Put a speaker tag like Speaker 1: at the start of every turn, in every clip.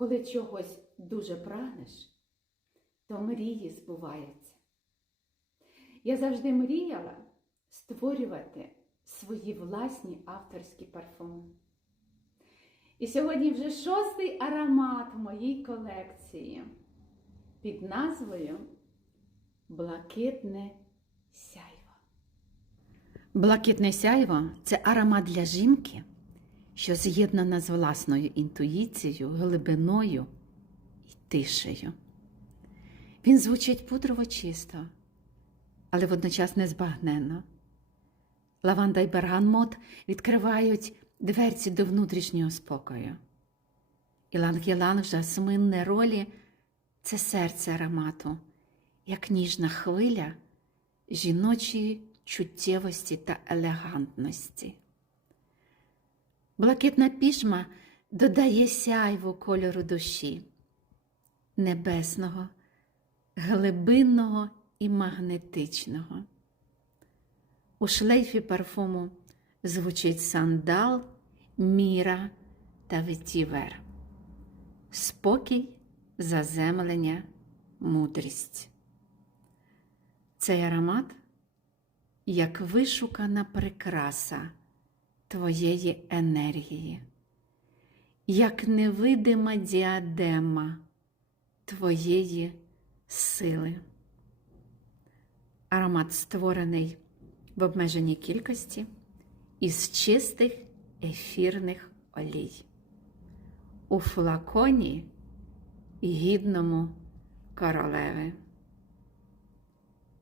Speaker 1: коли чогось дуже прагнеш, то мрії збуваються. Я завжди мріяла створювати свої власні авторські парфуми. І сьогодні вже шостий аромат в моїй колекції під назвою Блакитне сяйво. Блакитне сяйво це аромат для жінки, що з'єднана з власною інтуїцією, глибиною і тишею. Він звучить пудрово чисто, але водночас незбагненно. Лаванда й бергамот відкривають дверці до внутрішнього спокою. Іланг-Іланг жасминне ролі це серце аромату, як ніжна хвиля жіночої чуттєвості та елегантності. Блакитна пішма додає сяйву кольору душі, небесного, глибинного і магнетичного. У шлейфі парфуму звучить сандал, міра та ветівер. Спокій, заземлення, мудрість. Цей аромат як вишукана прикраса твоєї енергії, як невидима діадема твоєї сили. Аромат створений в обмеженій кількості із чистих ефірних олій. У флаконі гідному королеви.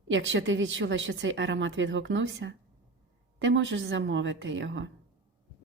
Speaker 1: Якщо ти відчула, що цей аромат відгукнувся, ти можеш замовити його.